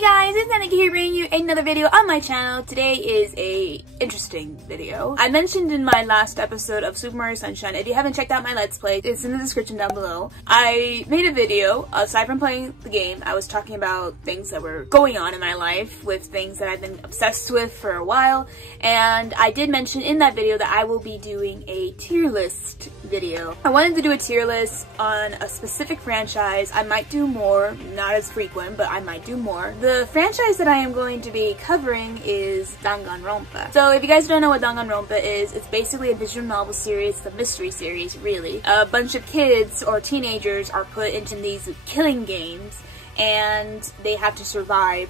Hey guys, it's Annika here bringing you another video on my channel. Today is a interesting video. I mentioned in my last episode of Super Mario Sunshine, if you haven't checked out my Let's Play, it's in the description down below. I made a video, aside from playing the game, I was talking about things that were going on in my life with things that I've been obsessed with for a while, and I did mention in that video that I will be doing a tier list video. I wanted to do a tier list on a specific franchise. I might do more, not as frequent, but I might do more. The franchise that I am going to be covering is Danganronpa. So if you guys don't know what Danganronpa is, it's basically a visual novel series, it's a mystery series really. A bunch of kids or teenagers are put into these killing games and they have to survive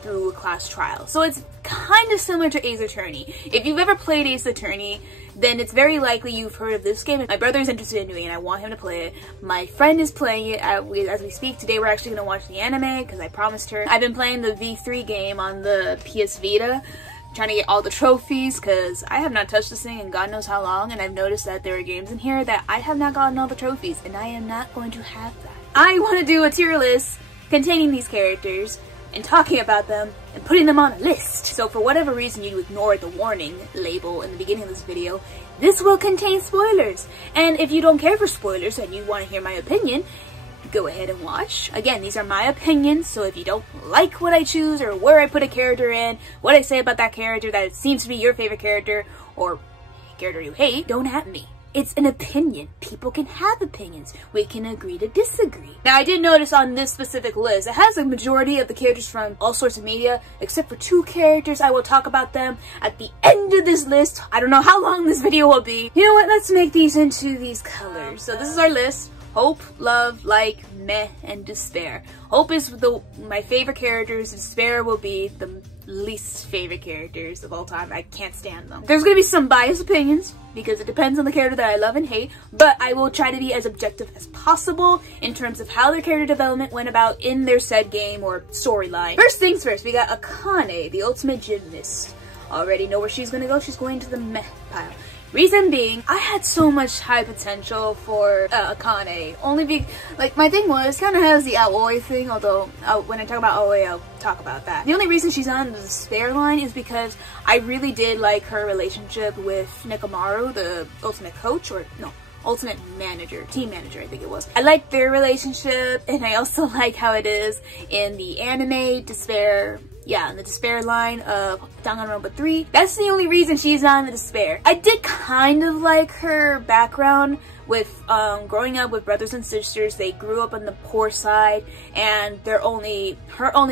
through a class trial. So it's kind of similar to Ace Attorney. If you've ever played Ace Attorney, then it's very likely you've heard of this game. My brother is interested in doing it, I want him to play it. My friend is playing it as we speak. Today we're actually going to watch the anime, because I promised her. I've been playing the V3 game on the PS Vita, trying to get all the trophies, because I have not touched this thing in God knows how long, and I've noticed that there are games in here that I have not gotten all the trophies, and I am not going to have that. I want to do a tier list containing these characters, and talking about them, and putting them on a list. So for whatever reason you ignored the warning label in the beginning of this video, this will contain spoilers. And if you don't care for spoilers and you want to hear my opinion, go ahead and watch. Again, these are my opinions, so if you don't like what I choose, or where I put a character in, what I say about that character that seems to be your favorite character, or character you hate, don't at me. It's an opinion. People can have opinions. We can agree to disagree. Now, I did notice on this specific list, it has a majority of the characters from all sorts of media, except for 2 characters. I will talk about them at the end of this list. I don't know how long this video will be. You know what? Let's make these into these colors. So this is our list. Hope, love, like, meh, and despair. Hope is my favorite characters. Despair will be the least favorite characters of all time. I can't stand them. There's gonna be some biased opinions, because it depends on the character that I love and hate, but I will try to be as objective as possible in terms of how their character development went about in their said game or storyline. First things first, we got Akane, the ultimate gymnast. Already know where she's gonna go. She's going to the meh pile. Reason being, I had so much high potential for Akane. My thing was, kind of has the Aoi thing, although when I talk about Aoi, I'll talk about that. The only reason she's on the despair line is because I really did like her relationship with Nekomaru, the ultimate coach, or no, ultimate manager, team manager, I think it was. I like their relationship, and I also like how it is in the anime Despair. Yeah, in the despair line of Danganronpa 3. That's the only reason she's on the despair. I did kind of like her background with growing up with brothers and sisters. They grew up on the poor side, and her only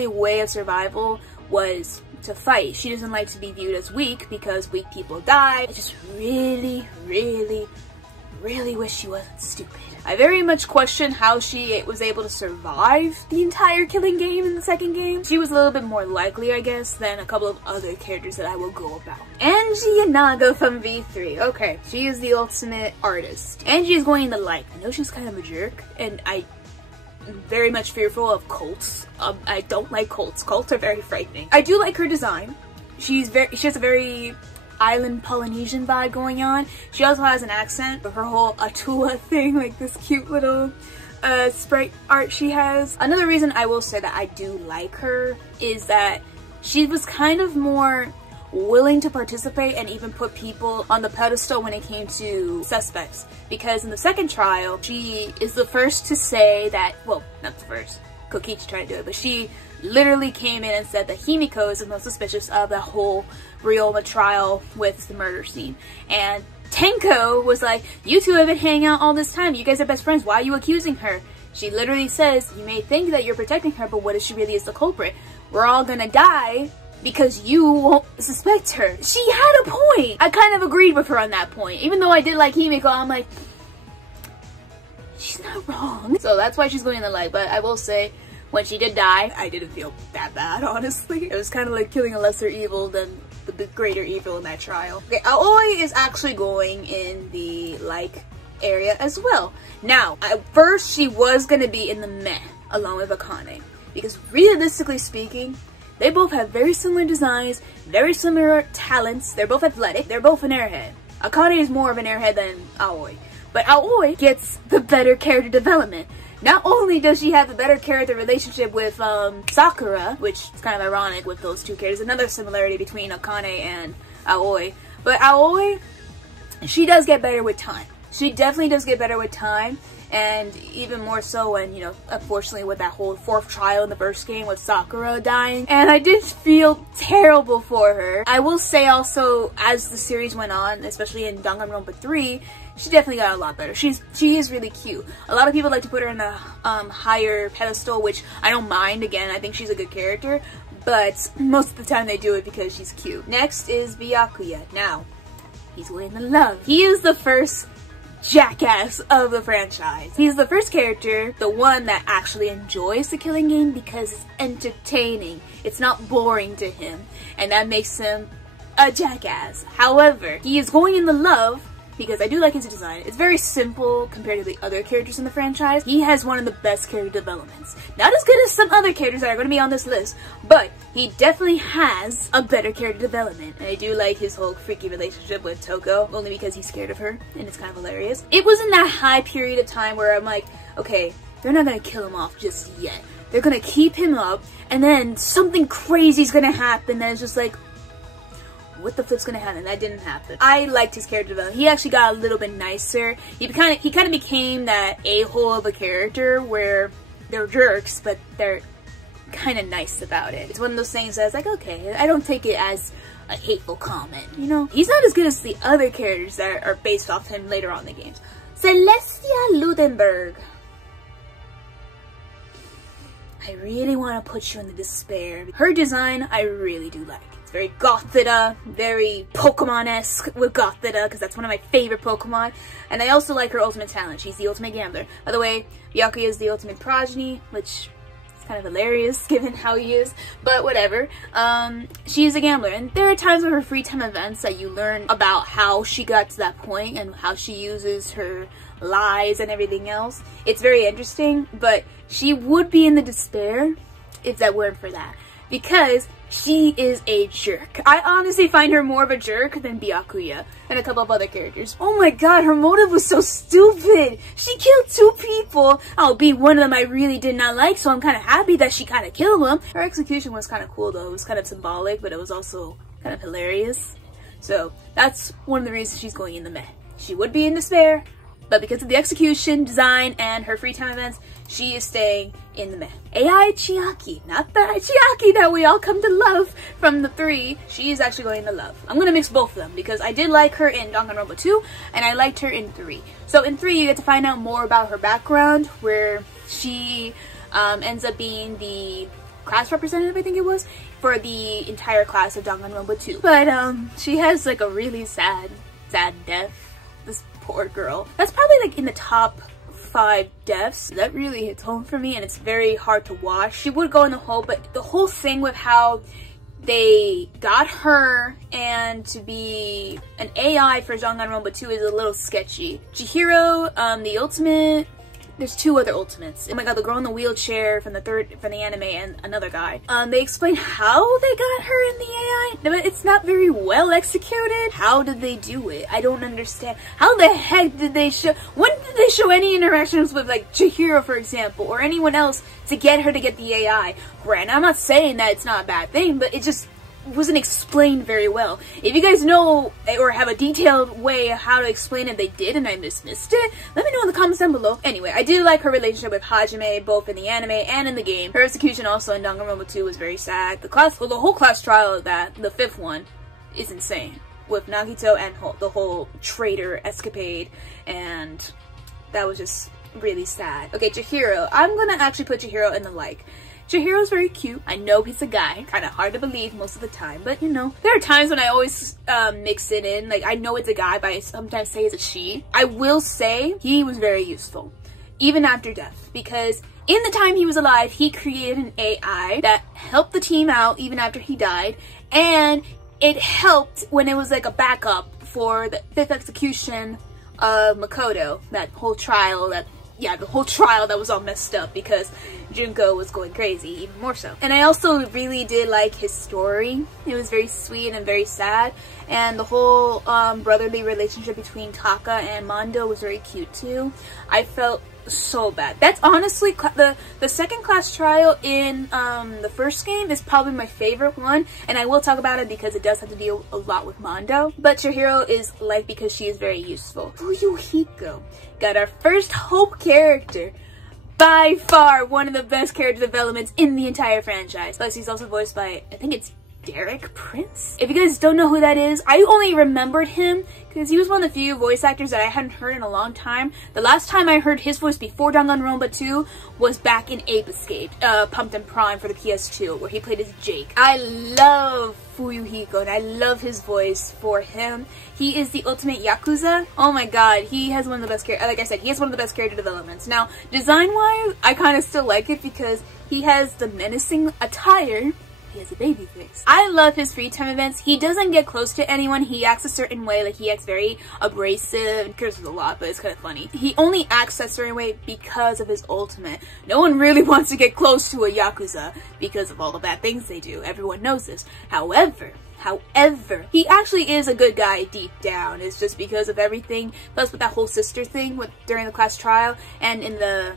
way of survival was to fight. She doesn't like to be viewed as weak because weak people die. I just really wish she wasn't stupid. I very much question how she was able to survive the entire killing game in the second game. She was a little bit more likely, I guess, than a couple of other characters that I will go about. Angie Yanaga from V3. Okay, she is the ultimate artist. Angie is going to like. I know she's kind of a jerk, and I'm very much fearful of cults. I don't like cults. Cults are very frightening. I do like her design. She has a very island Polynesian vibe going on. She also has an accent, but her whole Atua thing, like this cute little sprite art she has. Another reason I will say that I do like her is that she was kind of more willing to participate and even put people on the pedestal when it came to suspects. Because in the second trial, she is the first to say that, well, not the first, Kokichi tried to do it, but she literally came in and said that Himiko is the most suspicious of the whole Ryoma trial with the murder scene. And Tenko was like, you two have been hanging out all this time. You guys are best friends. Why are you accusing her? She literally says, you may think that you're protecting her, but what if she really is the culprit? We're all gonna die because you won't suspect her. She had a point. I kind of agreed with her on that point. Even though I did like Himiko, I'm like, she's not wrong. So that's why she's going in the light. But I will say, when she did die, I didn't feel that bad, honestly. It was kind of like killing a lesser evil than the greater evil in that trial. Okay, Aoi is actually going in the like area as well. Now, at first she was gonna be in the meh along with Akane, because realistically speaking, they both have very similar designs, very similar talents. They're both athletic. They're both an airhead. Akane is more of an airhead than Aoi, but Aoi gets the better character development. Not only does she have a better character relationship with Sakura, which is kind of ironic with those two characters, another similarity between Akane and Aoi, but Aoi, she does get better with time. She definitely does get better with time, and even more so when, you know, unfortunately with that whole 4th trial in the first game with Sakura dying, and I did feel terrible for her. I will say also, as the series went on, especially in Danganronpa 3, she definitely got a lot better. She is really cute. A lot of people like to put her in a higher pedestal, which I don't mind. Again, I think she's a good character, but most of the time they do it because she's cute. Next is Byakuya. Now, he's going to love. He is the first jackass of the franchise. He's the first character, the one that actually enjoys the killing game because it's entertaining. It's not boring to him, and that makes him a jackass. However, he is going in the love because I do like his design. It's very simple compared to the other characters in the franchise. He has one of the best character developments. Not as good as some other characters that are going to be on this list, but he definitely has a better character development. And I do like his whole freaky relationship with Toko, only because he's scared of her, and it's kind of hilarious. It was in that high period of time where I'm like, okay, they're not going to kill him off just yet. They're going to keep him up, and then something crazy is going to happen that is just like, what the flip's gonna happen? That didn't happen. I liked his character development. He actually got a little bit nicer. He kind of became that a-hole of a character where they're jerks, but they're kind of nice about it. It's one of those things that's like, okay, I don't take it as a hateful comment, you know? He's not as good as the other characters that are based off him later on in the games. Celestia Ludenberg. I really want to put you in the despair. Her design, I really do like. Very Gothita, very Pokemon-esque with Gothita, because that's one of my favorite Pokemon. And I also like her ultimate talent. She's the ultimate gambler. By the way, Byakuya is the ultimate progeny, which is kind of hilarious given how he is, but whatever. She is a gambler, and there are times with her free time events that you learn about how she got to that point and how she uses her lies and everything else. It's very interesting, but she would be in the despair if that weren't for that, because she is a jerk. I honestly find her more of a jerk than Byakuya and a couple of other characters. Oh my god, her motive was so stupid. She killed 2 people. Albeit one of them I really did not like, so I'm kind of happy that she kind of killed them. Her execution was kind of cool though. It was kind of symbolic, but it was also kind of hilarious. So that's one of the reasons she's going in the meh. She would be in despair, but because of the execution, design, and her free time events, she is staying in the meh. AI Chiaki, not the Chiaki that we all come to love from the 3. She is actually going to love. I'm gonna mix both of them because I did like her in Danganronpa 2 and I liked her in 3. So in 3, you get to find out more about her background, where she ends up being the class representative, I think it was, for the entire class of Danganronpa 2. But she has like a really sad death. This poor girl. That's probably like in the top 5 deaths. That really hits home for me, and it's very hard to watch. She would go in the hole, but the whole thing with how they got her and to be an AI for Danganronpa 2 is a little sketchy. Chihiro, the ultimate, there's 2 other ultimates. Oh my god, the girl in the wheelchair from the anime and another guy. They explain how they got her in the AI, but it's not very well executed. How did they do it? I don't understand. How the heck did they show, when did they show any interactions with like Chihiro, for example, or anyone else to get her to get the AI? Granted, I'm not saying that it's not a bad thing, but it just wasn't explained very well. If you guys know or have a detailed way of how to explain it, they did, and I dismissed it, let me know in the comments down below. Anyway, I do like her relationship with Hajime, both in the anime and in the game. Her execution also in Danganronpa 2 was very sad. The whole class trial of that, the 5th one, is insane. With Nagito and the whole traitor escapade, and that was just really sad. Okay, Chihiro. I'm gonna actually put Chihiro in the like. Chihiro's very cute. I know he's a guy. Kind of hard to believe most of the time, but you know. There are times when I always mix it in. Like, I know it's a guy, but I sometimes say it's a she. I will say he was very useful, even after death, because in the time he was alive, he created an AI that helped the team out even after he died, and it helped when it was like a backup for the 5th execution of Makoto. That whole trial, the whole trial that was all messed up because Junko was going crazy, even more so. And I also really did like his story. It was very sweet and very sad, and the whole brotherly relationship between Taka and Mondo was very cute too. I felt so bad. That's honestly the second class trial in the first game is probably my favorite one, and I will talk about it because it does have to deal a lot with Mondo. But Chihiro is liked because she is very useful. Fuyuhiko got our first Hope character. By far one of the best character developments in the entire franchise. Plus he's also voiced by, I think it's Derek Prince? If you guys don't know who that is, I only remembered him because he was one of the few voice actors that I hadn't heard in a long time. The last time I heard his voice before Danganronpa 2 was back in Ape Escape, Pumped and Prime for the PS2, where he played as Jake. I love Fuyuhiko and I love his voice for him. He is the ultimate Yakuza. Oh my god, he has one of the best character, like I said, he has one of the best character developments. Now, design-wise, I kind of still like it because he has the menacing attire. He has a baby face. I love his free time events. He doesn't get close to anyone. He acts a certain way, like he acts very abrasive. He curses a lot, but it's kind of funny. He only acts a certain way because of his ultimate. No one really wants to get close to a Yakuza because of all the bad things they do. Everyone knows this. However, he actually is a good guy deep down. It's just because of everything, plus with that whole sister thing during the class trial and in the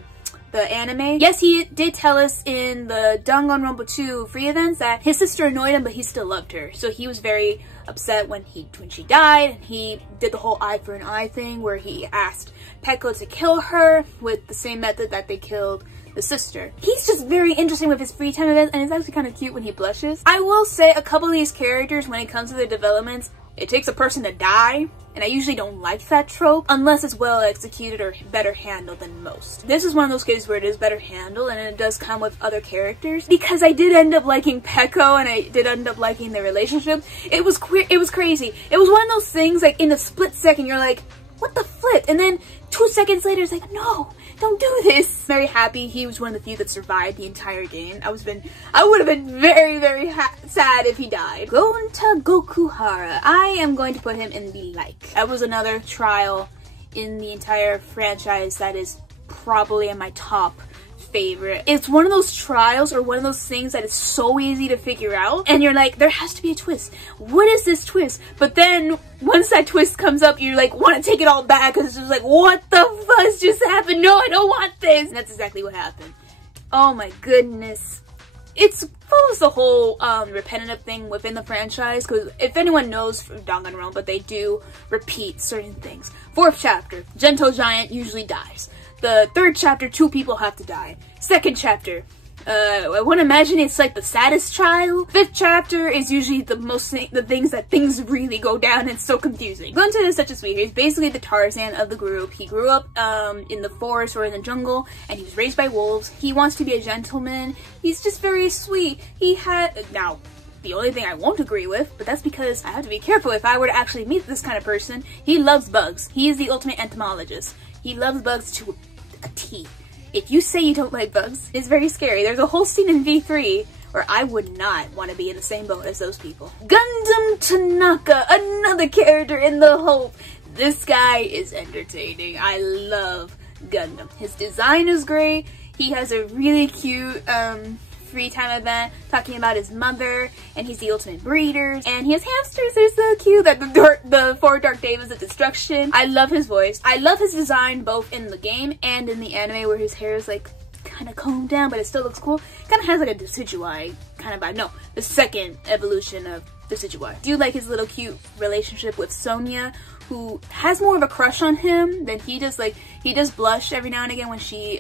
anime. Yes, he did tell us in the Danganronpa 2 free events that his sister annoyed him, but he still loved her. So he was very upset when she died, and he did the whole eye for an eye thing where he asked Peko to kill her with the same method that they killed the sister. He's just very interesting with his free time events, and it's actually kind of cute when he blushes. I will say a couple of these characters, when it comes to their developments, it takes a person to die, and I usually don't like that trope unless it's well executed or better handled than most. This is one of those cases where it is better handled, and it does come with other characters, because I did end up liking Peko and I did end up liking their relationship. It was crazy. It was one of those things like in a split second you're like, what the flip? And then 2 seconds later it's like, no, don't do this. Very happy he was one of the few that survived the entire game. I would have been very, very sad if he died. Gonta Gokuhara. I am going to put him in the like. That was another trial in the entire franchise that is probably in my top favorite. It's one of those trials or one of those things that is so easy to figure out, and you're like, there has to be a twist. What is this twist? But then once that twist comes up, you like want to take it all back because it's just like, what the fuck just happened? No, I don't want this. And that's exactly what happened. Oh my goodness. It follows the whole repetitive thing within the franchise, because if anyone knows from Danganronpa, they do repeat certain things. 4th chapter, Gento Giant usually dies. The 3rd chapter, 2 people have to die. 2nd chapter, I want to imagine it's like the saddest trial. 5th chapter is usually the things that things really go down, and it's so confusing. Gunta is such a sweetheart. He's basically the Tarzan of the group. He grew up in the forest or in the jungle, and he was raised by wolves. He wants to be a gentleman. He's just very sweet. Now, the only thing I won't agree with, but that's because I have to be careful if I were to actually meet this kind of person. He loves bugs. He is the ultimate entomologist. He loves bugs to a T. If you say you don't like bugs, it's very scary. There's a whole scene in V3 where I would not want to be in the same boat as those people. Gundam Tanaka, another character in the Hope. This guy is entertaining. I love Gundam. His design is great. He has a really cute free time event talking about his mother, and he's the ultimate breeder, and he has hamsters. They're so cute. That the 4 Dark Days of Destruction. I love his voice. I love his design both in the game and in the anime, where his hair is like kind of combed down, but it still looks cool. Kind of has like a Decidueye kind of vibe. No, the second evolution of Decidueye. I do like his little cute relationship with Sonia, who has more of a crush on him than he does. Like, he does blush every now and again when she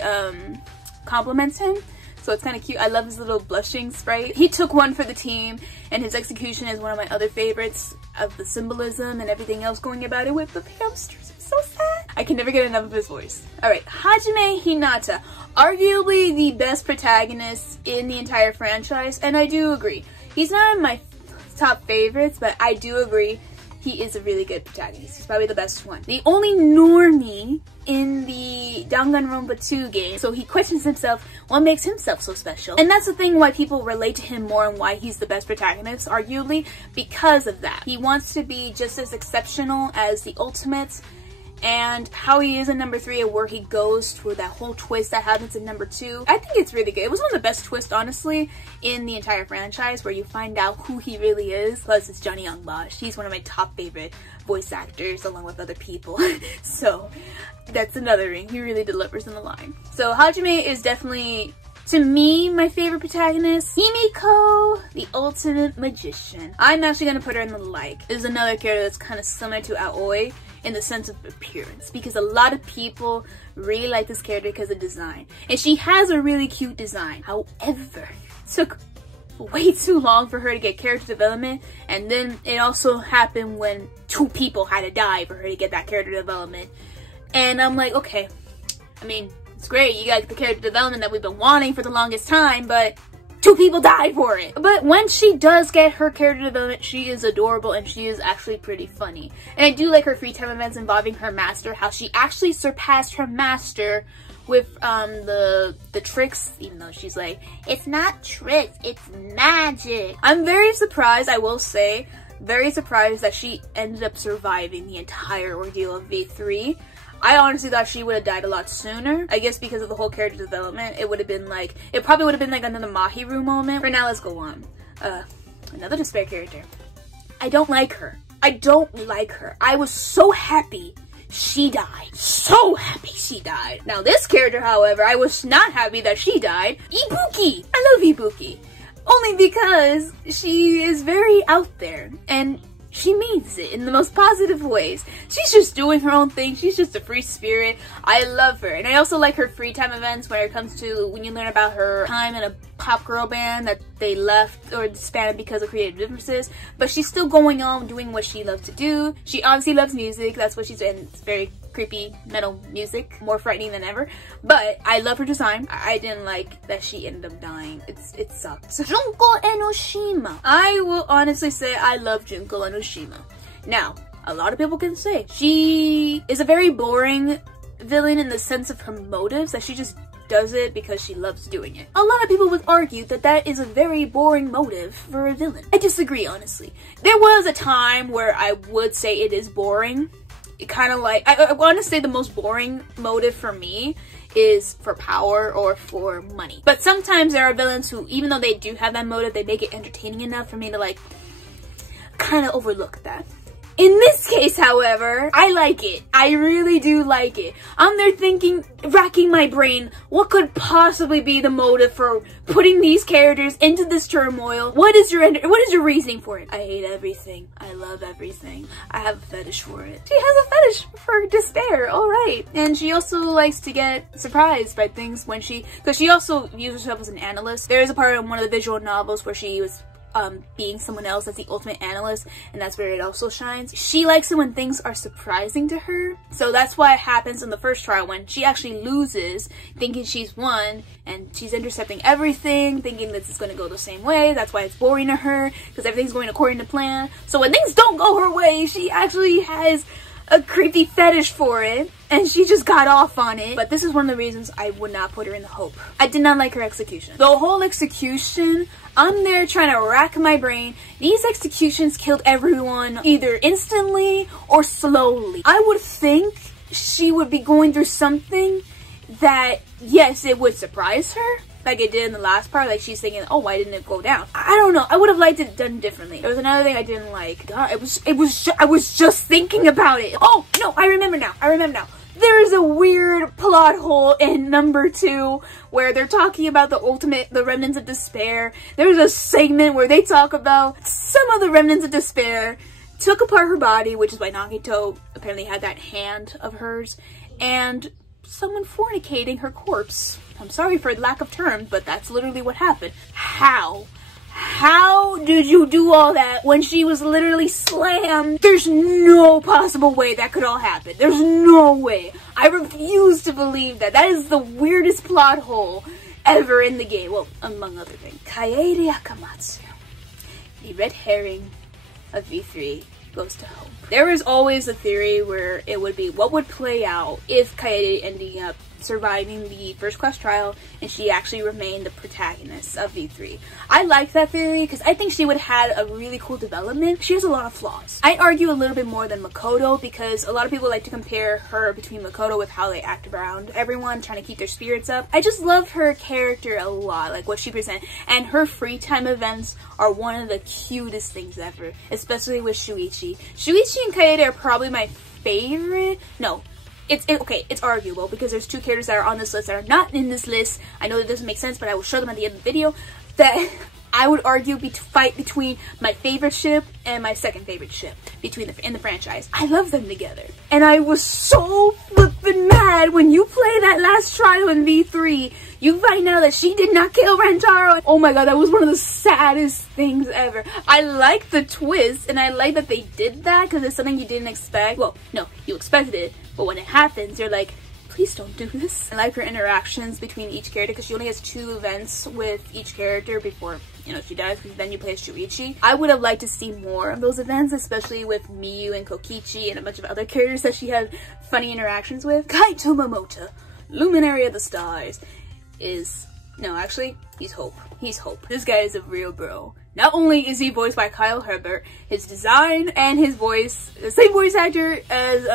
compliments him. So it's kind of cute. I love his little blushing sprite. He took one for the team, and his execution is one of my other favorites of the symbolism and everything else going about it with the hamsters. It's so sad. I can never get enough of his voice. Alright, Hajime Hinata. Arguably the best protagonist in the entire franchise, and I do agree. He's not in my top favorites, but I do agree he is a really good protagonist. He's probably the best one. The only normie in the Danganronpa 2 game, so he questions himself what makes himself so special. And that's the thing why people relate to him more and why he's the best protagonist, arguably, because of that. He wants to be just as exceptional as the Ultimates, and how he is in number 3 and where he goes for that whole twist that happens in number 2. I think it's really good. It was one of the best twists, honestly, in the entire franchise, where you find out who he really is. Plus, it's Johnny Young Bosch. He's one of my top favorite voice actors, along with other people. So that's another ring. He really delivers in the line. So Hajime is definitely, to me, my favorite protagonist. Himiko, the ultimate magician. I'm actually gonna put her in the like. There's another character that's kind of similar to Aoi in the sense of appearance, because a lot of people really like this character because of design. And she has a really cute design. However, it took way too long for her to get character development, and then it also happened when 2 people had to die for her to get that character development. And I'm like, okay, I mean, it's great, you got the character development that we've been wanting for the longest time, but 2 people died for it. But when she does get her character development, she is adorable and she is actually pretty funny. And I do like her free time events involving her master, how she actually surpassed her master with the tricks, even though she's like, it's not tricks, it's magic. I'm very surprised, I will say, very surprised that she ended up surviving the entire ordeal of V3. I honestly thought she would have died a lot sooner. I guess because of the whole character development, it would have been like, it probably would have been like another Mahiru moment. For now, let's go on. Another despair character. I don't like her. I don't like her. I was so happy she died. So happy she died. Now this character, however, I was not happy that she died. Ibuki! I love Ibuki. Only because she is very out there, and she means it in the most positive ways. She's just doing her own thing. She's just a free spirit. I love her. And I also like her free time events when it comes to when you learn about her time in a pop girl band that they left or disbanded because of creative differences. But she's still going on doing what she loves to do. She obviously loves music. That's what she's in. It's very creepy metal music, more frightening than ever. But I love her design. I didn't like that she ended up dying. It sucks. Junko Enoshima. I will honestly say I love Junko Enoshima. Now, a lot of people can say she is a very boring villain in the sense of her motives, that she just does it because she loves doing it. A lot of people would argue that that is a very boring motive for a villain. I disagree, honestly. There was a time where I would say it is boring. It kind of like, I want to say the most boring motive for me is for power or for money. But sometimes there are villains who, even though they do have that motive, they make it entertaining enough for me to like kind of overlook that. In this case, however, I like it. I really do like it. I'm there thinking, racking my brain, what could possibly be the motive for putting these characters into this turmoil? What is your reasoning for it? I hate everything. I love everything. I have a fetish for it. She has a fetish for despair, alright. And she also likes to get surprised by things when because she also views herself as an analyst. There is a part in one of the visual novels where she was being someone else as the ultimate analyst, and that's where it also shines. She likes it when things are surprising to her, so that's why it happens in the first trial when she actually loses, thinking she's won, and she's intercepting everything, thinking this is going to go the same way. That's why it's boring to her, because everything's going according to plan. So when things don't go her way, she actually has a creepy fetish for it, and she just got off on it. But this is one of the reasons I would not put her in the Hope. I did not like her execution. The whole execution, I'm there trying to rack my brain. These executions killed everyone either instantly or slowly. I would think she would be going through something that, yes, it would surprise her, like it did in the last part. Like she's thinking, oh, why didn't it go down? I don't know. I would have liked it done differently. There was another thing I didn't like. God, I was just thinking about it. Oh no, I remember now. There's a weird plot hole in number 2 where they're talking about the remnants of despair. There's a segment where they talk about some of the remnants of despair took apart her body, which is why Nagito apparently had that hand of hers, and someone fornicating her corpse. I'm sorry for the lack of terms, but that's literally what happened. How did you do all that when she was literally slammed? There's no possible way that could all happen. There's no way. I refuse to believe that. That is the weirdest plot hole ever in the game. Well, among other things. Kaede Akamatsu, the red herring of V3, goes to Hope. There is always a theory where it would be what would play out if Kaede ending up surviving the first class trial and she actually remained the protagonist of V3. I like that theory because I think she would have had a really cool development. She has a lot of flaws. I argue a little bit more than Makoto because a lot of people like to compare her between Makoto with how they act around everyone, trying to keep their spirits up. I just love her character a lot, like what she presents, and her free time events are one of the cutest things ever, especially with Shuichi. Shuichi and Kaede are probably my favorite. No. It's arguable because there's two characters that are on this list that are not in this list. I know that doesn't make sense, but I will show them at the end of the video. That I would argue fight between my favorite ship and my second favorite ship in the franchise. I love them together. And I was so flippin' mad when you play that last trial in V3. You find out that she did not kill Rantaro. Oh my god, that was one of the saddest things ever. I like the twist, and I like that they did that because it's something you didn't expect. Well, no, you expected it, but when it happens, you're like, please don't do this. I like her interactions between each character because she only has 2 events with each character before, you know, she dies, because then you play as Shuichi. I would have liked to see more of those events, especially with Miyu and Kokichi and a bunch of other characters that she had funny interactions with. Kaito Momota, Luminary of the Stars, he's Hope. He's Hope. This guy is a real bro. Not only is he voiced by Kyle Herbert, his design and his voice, the same voice actor as,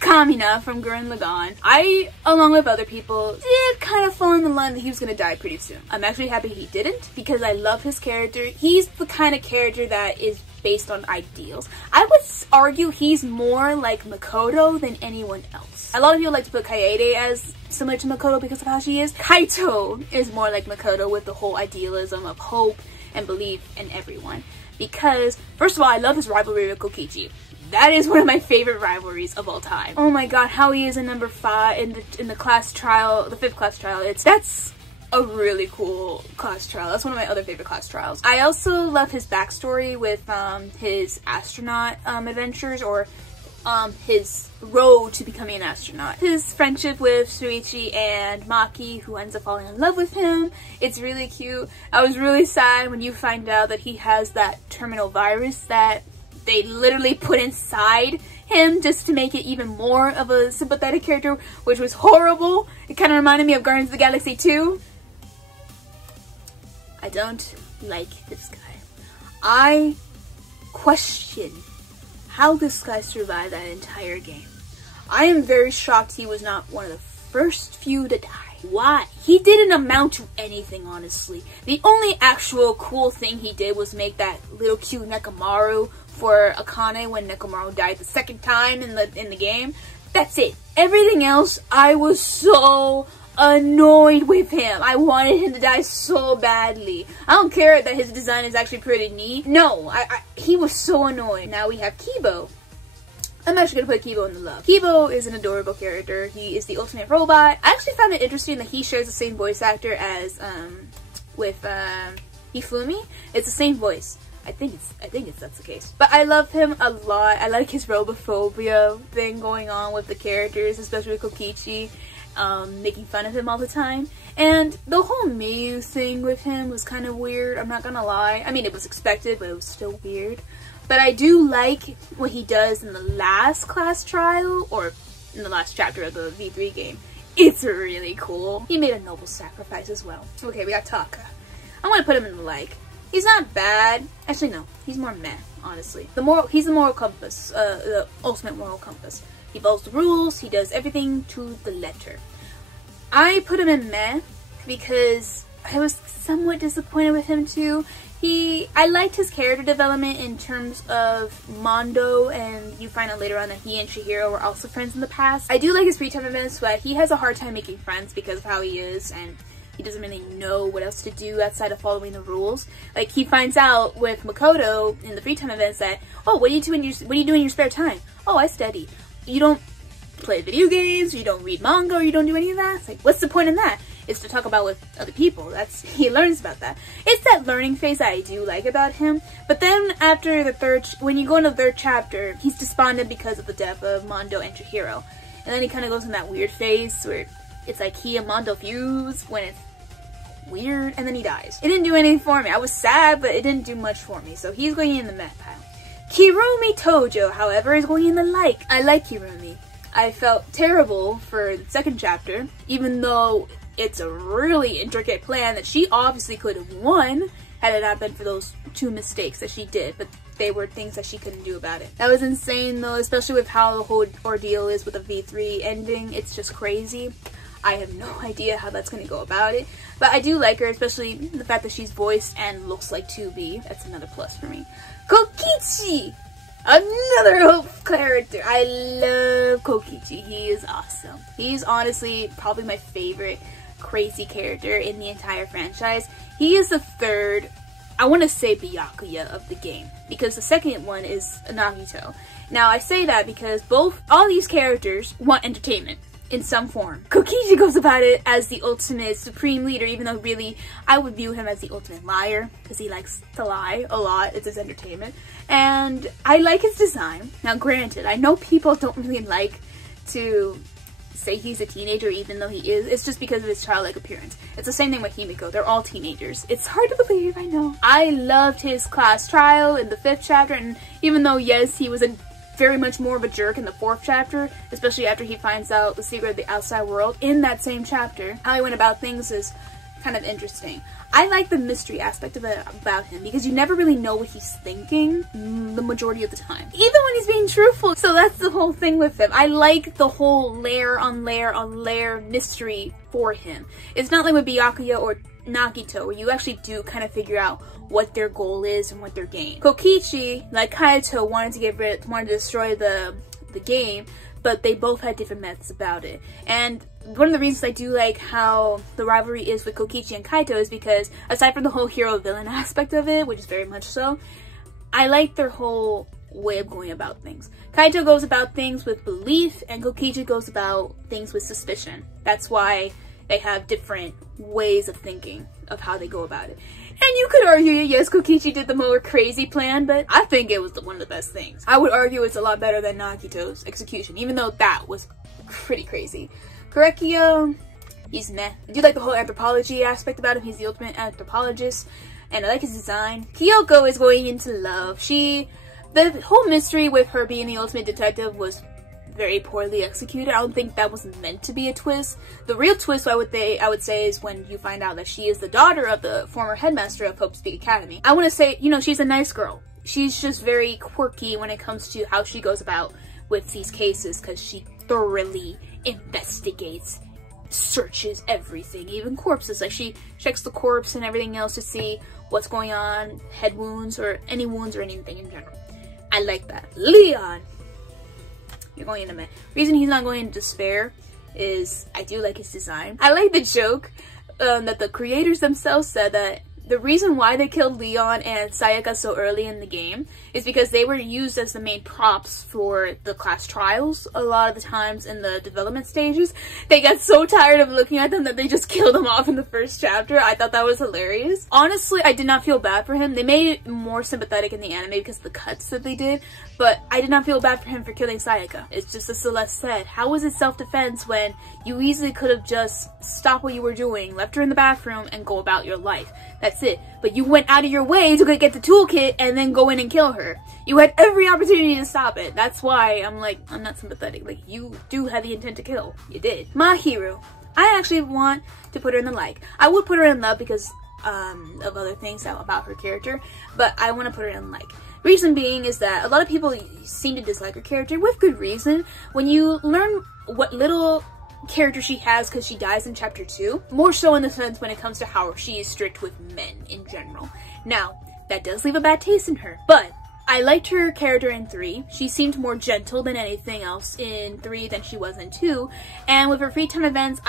Kamina from Gurren Lagann. I, along with other people, did kind of fall in the line that he was gonna die pretty soon. I'm actually happy he didn't because I love his character. He's the kind of character that is based on ideals. I would argue he's more like Makoto than anyone else. A lot of people like to put Kaede as similar to Makoto because of how she is. Kaito is more like Makoto with the whole idealism of hope and belief in everyone. Because, first of all, I love his rivalry with Kokichi. That is one of my favorite rivalries of all time. Oh my god, how he is in number 5 in the class trial, the 5th class trial. That's a really cool class trial. That's one of my other favorite class trials. I also love his backstory with his astronaut adventures, or his road to becoming an astronaut. His friendship with Shuichi and Maki, who ends up falling in love with him. It's really cute. I was really sad when you find out that he has that terminal virus that they literally put inside him just to make it even more of a sympathetic character, which was horrible. It kind of reminded me of Guardians of the Galaxy 2. I don't like this guy. I question how this guy survived that entire game. I am very shocked he was not one of the first few to die. Why? He didn't amount to anything, honestly. The only actual cool thing he did was make that little cute Nekomaru for Akane when Nekomaru died the second time in the game. That's it. Everything else, I was so annoyed with him. I wanted him to die so badly. I don't care that his design is actually pretty neat. No, he was so annoying. Now we have Kibo. I'm actually gonna put Kibo in the love. Kibo is an adorable character. He is the ultimate robot. I actually found it interesting that he shares the same voice actor as with Hifumi. It's the same voice. I think that's the case. But I love him a lot. I like his robophobia thing going on with the characters, especially with Kokichi, making fun of him all the time. And the whole Miyu thing with him was kind of weird, I'm not gonna lie. I mean, it was expected, but it was still weird. But I do like what he does in the last class trial, or in the last chapter of the V3 game. It's really cool. He made a noble sacrifice as well. Okay, we got Taka. I want to put him in the like. He's not bad. Actually, no. He's more meh, honestly. He's the moral compass, the ultimate moral compass. He follows the rules. He does everything to the letter. I put him in meh because I was somewhat disappointed with him too. I liked his character development in terms of Mondo, and you find out later on that he and Chihiro were also friends in the past. I do like his free time events, but he has a hard time making friends because of how he is, and he doesn't really know what else to do outside of following the rules. Like, he finds out with Makoto in the free time events that, oh, what do you do in your spare time? Oh, I study. You don't play video games, you don't read manga, or you don't do any of that? It's like, what's the point in that? It's to talk about with other people. He learns about that. It's that learning phase that I do like about him. But then after when you go into the 3rd chapter, he's despondent because of the death of Mondo and Chihiro. And then he kind of goes in that weird phase where it's like he and Mondo fuse when it's weird, and then he dies. It didn't do anything for me. I was sad, but it didn't do much for me. So he's going in the meh pile. Kirumi Tojo, however, is going in the like. I like Kirumi. I felt terrible for the second chapter, even though it's a really intricate plan that she obviously could have won had it not been for those 2 mistakes that she did, but they were things that she couldn't do about it. That was insane though, especially with how the whole ordeal is with the V3 ending. It's just crazy. I have no idea how that's going to go about it, but I do like her, especially the fact that she's voiced and looks like 2B. That's another plus for me. Kokichi! Another Hope character. I love Kokichi. He is awesome. He's honestly probably my favorite crazy character in the entire franchise. He is the third, I want to say, Byakuya of the game, because the second one is Nagito. Now I say that because all these characters want entertainment in some form. Kokichi goes about it as the ultimate supreme leader, even though really I would view him as the ultimate liar, because he likes to lie a lot. It's his entertainment. And I like his design. Now granted, I know people don't really like to say he's a teenager even though he is. It's just because of his childlike appearance. It's the same thing with Himiko. They're all teenagers. It's hard to believe, I know. I loved his class trial in the 5th chapter, and even though yes, he was very much more of a jerk in the 4th chapter, especially after he finds out the secret of the outside world in that same chapter, how he went about things is kind of interesting. I like the mystery aspect of it about him because you never really know what he's thinking the majority of the time, even when he's being truthful. So that's the whole thing with him. I like the whole layer on layer on layer mystery for him. It's not like with Byakuya or Nagito where you actually do kind of figure out what their goal is and what their game. Kokichi, like Kaito, wanted to destroy the game, but they both had different methods about it. And one of the reasons I do like how the rivalry is with Kokichi and Kaito is because, aside from the whole hero-villain aspect of it, which is very much so, I like their whole way of going about things. Kaito goes about things with belief, and Kokichi goes about things with suspicion. That's why they have different ways of thinking of how they go about it. And you could argue, yes, Kokichi did the more crazy plan, but I think it was one of the best things. I would argue it's a lot better than Nagito's execution, even though that was pretty crazy. Korekiyo, he's meh. I do like the whole anthropology aspect about him. He's the ultimate anthropologist, and I like his design. Kyoko is going into love. The whole mystery with her being the ultimate detective was very poorly executed. I don't think that was meant to be a twist. The real twist I would say is when you find out that she is the daughter of the former headmaster of Hope's Peak Academy. I want to say, you know, she's a nice girl. She's just very quirky when it comes to how she goes about with these cases, because she thoroughly investigates, searches everything, even corpses. Like, she checks the corpse and everything else to see what's going on, head wounds or anything in general. I like that. Leon, you're going into reason he's not going into despair is I do like his design. I like the joke that the creators themselves said that the reason why they killed Leon and Sayaka so early in the game is because they were used as the main props for the class trials a lot of the times in the development stages. They got so tired of looking at them that they just killed them off in the first chapter. I thought that was hilarious. Honestly, I did not feel bad for him. They made it more sympathetic in the anime because of the cuts that they did, but I did not feel bad for him for killing Sayaka. It's just as Celeste said, how was it self-defense when you easily could have just stopped what you were doing, left her in the bathroom, and go about your life? That's it. But you went out of your way to go get the toolkit and then go in and kill her. You had every opportunity to stop it. That's why I'm like, I'm not sympathetic. Like, you do have the intent to kill. You did. Mahiru. I actually want to put her in the like. I would put her in love because of other things about her character, but I want to put her in like. Reason being is that a lot of people seem to dislike her character with good reason. When you learn what little character she has, because she dies in chapter 2, more so in the sense when it comes to how she is strict with men in general. Now, that does leave a bad taste in her, but I liked her character in 3. She seemed more gentle than anything else in 3 than she was in 2, and with her free time events,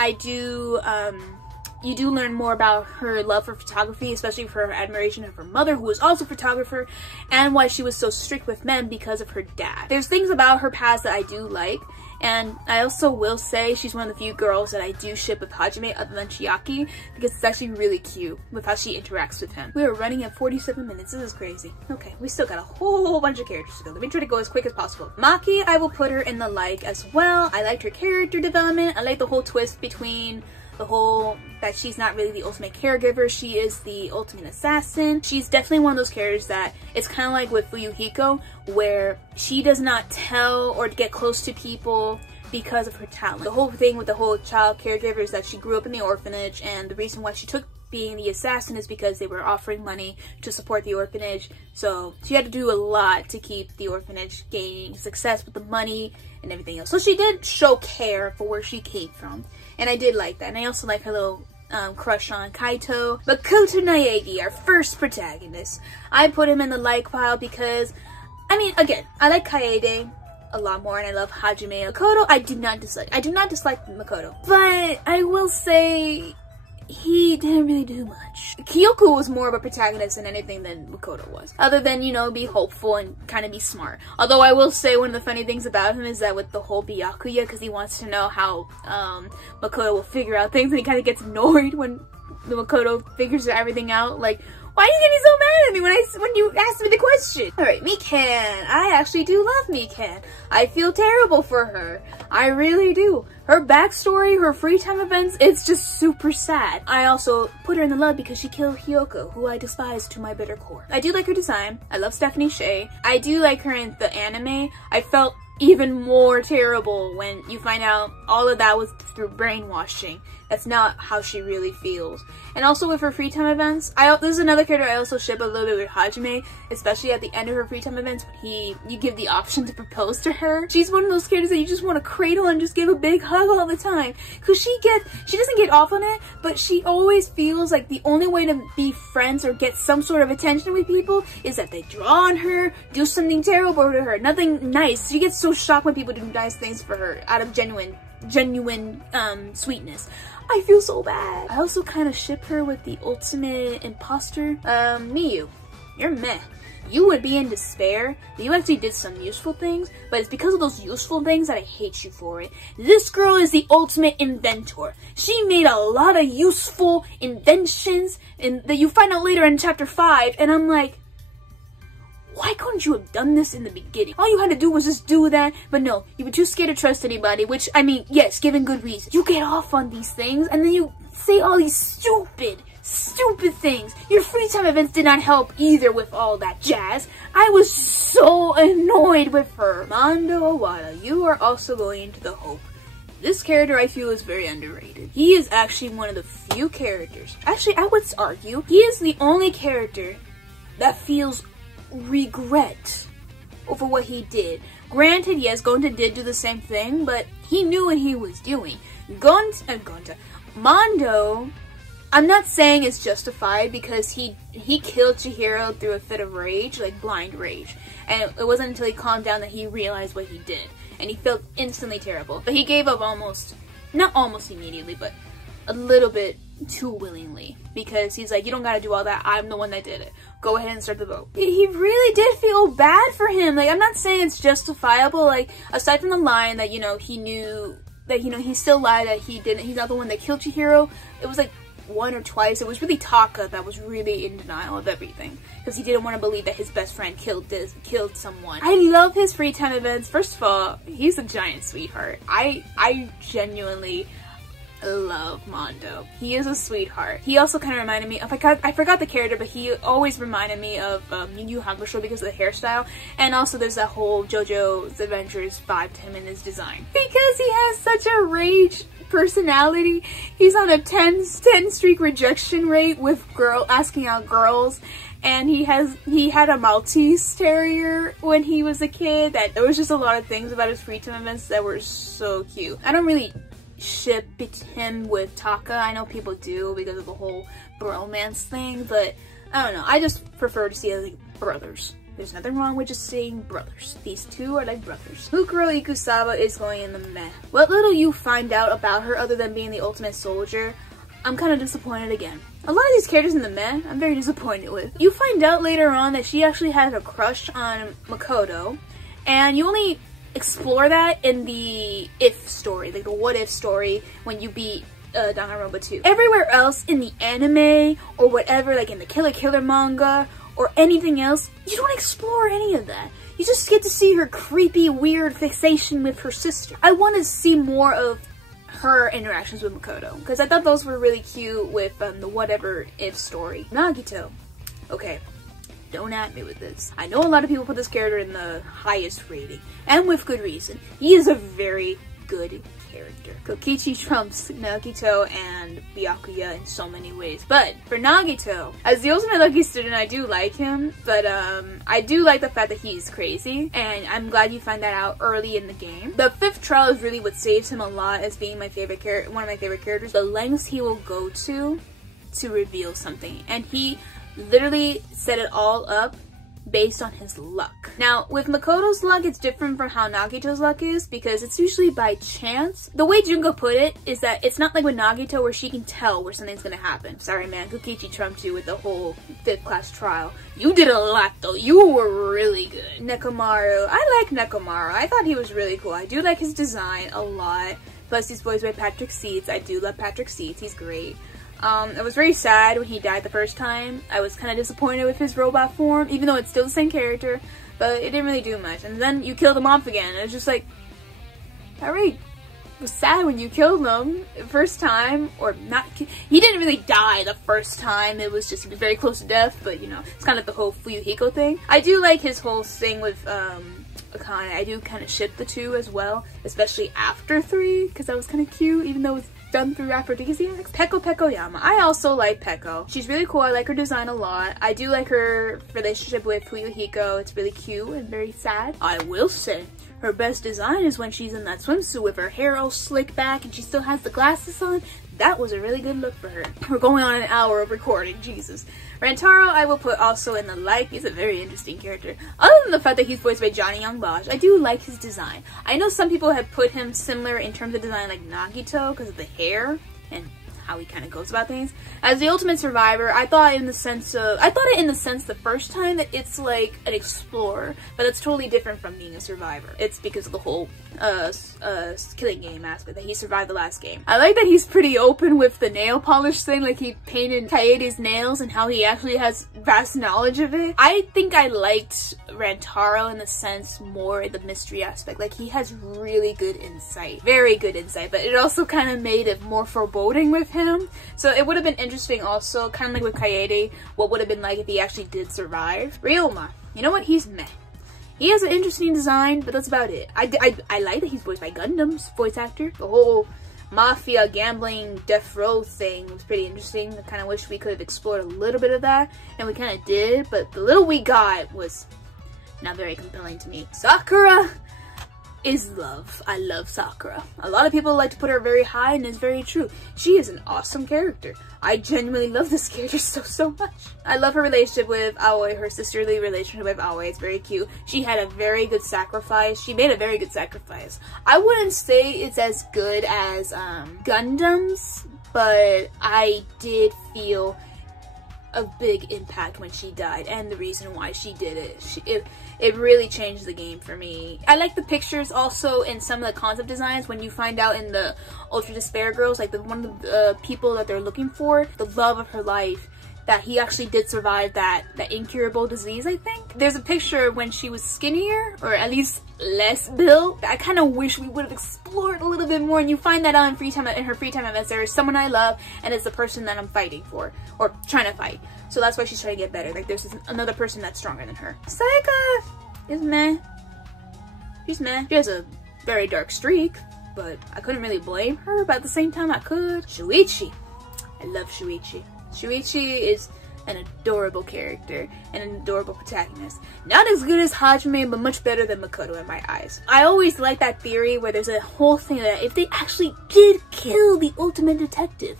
you do learn more about her love for photography, especially for her admiration of her mother, who was also a photographer, and why she was so strict with men because of her dad. There's things about her past that I do like, and I also will say she's one of the few girls that I do ship with Hajime other than Chiaki, because it's actually really cute with how she interacts with him. We are running at 47 minutes. This is crazy. Okay, we still got a whole bunch of characters to go. Let me try to go as quick as possible. Maki, I will put her in the like as well. I liked her character development. I like the whole twist between the whole that she's not really the ultimate caregiver, she is the ultimate assassin. She's definitely one of those characters that it's kind of like with Fuyuhiko, where she does not tell or get close to people because of her talent. The whole thing with the whole child caregiver is that she grew up in the orphanage, and the reason why she took being the assassin is because they were offering money to support the orphanage, so she had to do a lot to keep the orphanage gaining success with the money and everything else. So she did show care for where she came from, and I did like that. And I also like her little crush on Kaito. Makoto Naegi, our first protagonist, I put him in the like pile because, I mean, again, I like Kaede a lot more, and I love Hajime. Makoto, I do not dislike Makoto, but I will say he didn't really do much. Kyoko was more of a protagonist than anything than Makoto was. Other than, you know, be hopeful and kind of be smart. Although I will say one of the funny things about him is that with the whole Byakuya, because he wants to know how Makoto will figure out things, and he kind of gets annoyed when the Makoto figures everything out. Like, why are you getting so mad at me when you asked me the question? Alright, Mikan. I actually do love Mikan. I feel terrible for her. I really do. Her backstory, her free time events, it's just super sad. I also put her in the love because she killed Hyoko, who I despise to my bitter core. I do like her design. I love Stephanie Sheh. I do like her in the anime. I felt even more terrible when you find out all of that was through brainwashing. That's not how she really feels. And also with her free time events, this is another character I also ship a little bit with Hajime, especially at the end of her free time events when you give the option to propose to her. She's one of those characters that you just want to cradle and just give a big hug all the time. Cause she doesn't get off on it, but she always feels like the only way to be friends or get some sort of attention with people is that they draw on her, do something terrible to her, nothing nice. She gets so shocked when people do nice things for her out of genuine sweetness. I feel so bad. I also kind of ship her with the ultimate imposter, Miyu. You're meh. You would be in despair. You actually did some useful things, but it's because of those useful things that I hate you for it. This girl is the ultimate inventor. She made a lot of useful inventions and that you find out later in chapter 5, and I'm like, why couldn't you have done this in the beginning? All you had to do was just do that, but no, you were too scared to trust anybody, which, I mean, yes, given good reason. You get off on these things, and then you say all these stupid things. Your free time events did not help either with all that jazz. I was so annoyed with her. Mondo Owada, you are also going into the Hope. This character I feel is very underrated. He is actually one of the few characters, actually I would argue, he is the only character that feels regret over what he did. Granted, yes, Gonta did do the same thing, but he knew what he was doing. Mondo, I'm not saying it's justified because he killed Chihiro through a fit of rage, like blind rage. And it wasn't until he calmed down that he realized what he did. And he felt instantly terrible. But he gave up not almost immediately, but a little bit too willingly. Because he's like, you don't gotta do all that, I'm the one that did it. Go ahead and start the vote. He really did feel bad for him. Like, I'm not saying it's justifiable, like, aside from the line that, you know, he knew that, you know, he still lied that he's not the one that killed Chihiro. It was like one or twice. It was really Taka that was really in denial of everything. Because he didn't want to believe that his best friend killed someone. I love his free time events. First of all, he's a giant sweetheart. I genuinely love Mondo. He is a sweetheart. He also kind of reminded me of, I forgot the character, but he always reminded me of Yu Yu Hakusho because of the hairstyle, and also there's that whole JoJo's Adventures vibe to him in his design. Because he has such a rage personality. He's on a 10 streak rejection rate with asking out girls, and he had a Maltese Terrier when he was a kid. That there was just a lot of things about his free time events that were so cute. I don't really ship him with Taka. I know people do because of the whole bromance thing, but I don't know. I just prefer to see it like brothers. There's nothing wrong with just saying brothers. These two are like brothers. Mukuro Ikusawa is going in the meh. What little you find out about her other than being the ultimate soldier, I'm kind of disappointed again. A lot of these characters in the meh, I'm very disappointed with. You find out later on that she actually had a crush on Makoto, and you only explore that in the if story, like the what if story when you beat Danganronpa 2. Everywhere else in the anime or whatever, like in the Killer Killer manga or anything else, you don't explore any of that. You just get to see her creepy, weird fixation with her sister. I want to see more of her interactions with Makoto, because I thought those were really cute with the whatever if story. Nagito. Okay, don't at me with this. I know a lot of people put this character in the highest rating, and with good reason. He is a very good character. Kokichi trumps Nagito and Byakuya in so many ways. But for Nagito, as the ultimate lucky student, I do like him, but I do like the fact that he's crazy, and I'm glad you find that out early in the game. The 5th trial is really what saves him a lot as being my favorite one of my favorite characters. The lengths he will go to reveal something, and he literally set it all up based on his luck. Now, with Makoto's luck, it's different from how Nagito's luck is, because it's usually by chance. The way Junko put it is that it's not like with Nagito where she can tell where something's gonna happen. Sorry man, Kokichi trumped you with the whole 5th class trial. You did a lot though, you were really good. Nekomaru, I like Nekomaru, I thought he was really cool. I do like his design a lot. Plus he's voiced by Patrick Seeds. I do love Patrick Seeds, he's great. I was very sad when he died the first time. I was kind of disappointed with his robot form, even though it's still the same character, but it didn't really do much. And then you killed him off again, and it was just like, alright, it was sad when you killed him the first time, or not. He didn't really die the first time, it was just, he was very close to death, but you know, it's kind of the whole Fuyuhiko thing. I do like his whole thing with, Akane. I do kind of ship the two as well, especially after 3, because that was kind of cute, even though it's done through aphrodisiacs. Peko Yama. I also like Peko. She's really cool. I like her design a lot. I do like her relationship with Fuyuhiko. It's really cute and very sad. I will say, her best design is when she's in that swimsuit with her hair all slicked back and she still has the glasses on. That was a really good look for her. We're going on an hour of recording, Jesus. Rantaro, I will put also in the like. He's a very interesting character. Other than the fact that he's voiced by Johnny Young Bosch, I do like his design. I know some people have put him similar in terms of design like Nagito because of the hair and how he kind of goes about things. As the ultimate survivor, I thought it in the sense the first time that it's like an explorer, but it's totally different from being a survivor. It's because of the whole killing game aspect that he survived the last game. I like that he's pretty open with the nail polish thing, like he painted Kaede's nails and how he actually has vast knowledge of it. I think I liked Rantaro in the sense more the mystery aspect, like he has really good insight, very good insight, but it also kind of made it more foreboding with him. So it would have been interesting also, kind of like with Kaede, what would have been like if he actually did survive. Ryoma, you know what, he's meh. He has an interesting design, but that's about it. I like that he's voiced by Gundam's voice actor. The whole mafia, gambling, death row thing was pretty interesting. I kind of wish we could have explored a little bit of that, and we kind of did, but the little we got was not very compelling to me. Sakura is love. I love Sakura. A lot of people like to put her very high, and it's very true. She is an awesome character. I genuinely love this character so much. I love her relationship with Aoi, her sisterly relationship with Aoi. It's very cute. She had a very good sacrifice. She made a very good sacrifice. I wouldn't say it's as good as Gundam's, but I did feel a big impact when she died, and the reason why she did it. It really changed the game for me. I like the pictures also in some of the concept designs when you find out in the Ultra Despair Girls, like one of the people that they're looking for, the love of her life, that he actually did survive that incurable disease, I think. There's a picture when she was skinnier, or at least less built. I kind of wish we would have explored a little bit more, and you find that out in her free time events. There is someone I love, and it's the person that I'm fighting for, or trying to fight. So that's why she's trying to get better. Like there's another person that's stronger than her. Sayaka is meh. She's meh. She has a very dark streak, but I couldn't really blame her, but at the same time I could. Shuichi. I love Shuichi. Shuichi is an adorable character and an adorable protagonist. Not as good as Hajime, but much better than Makoto in my eyes. I always like that theory where there's a whole thing that if they actually did kill the ultimate detective,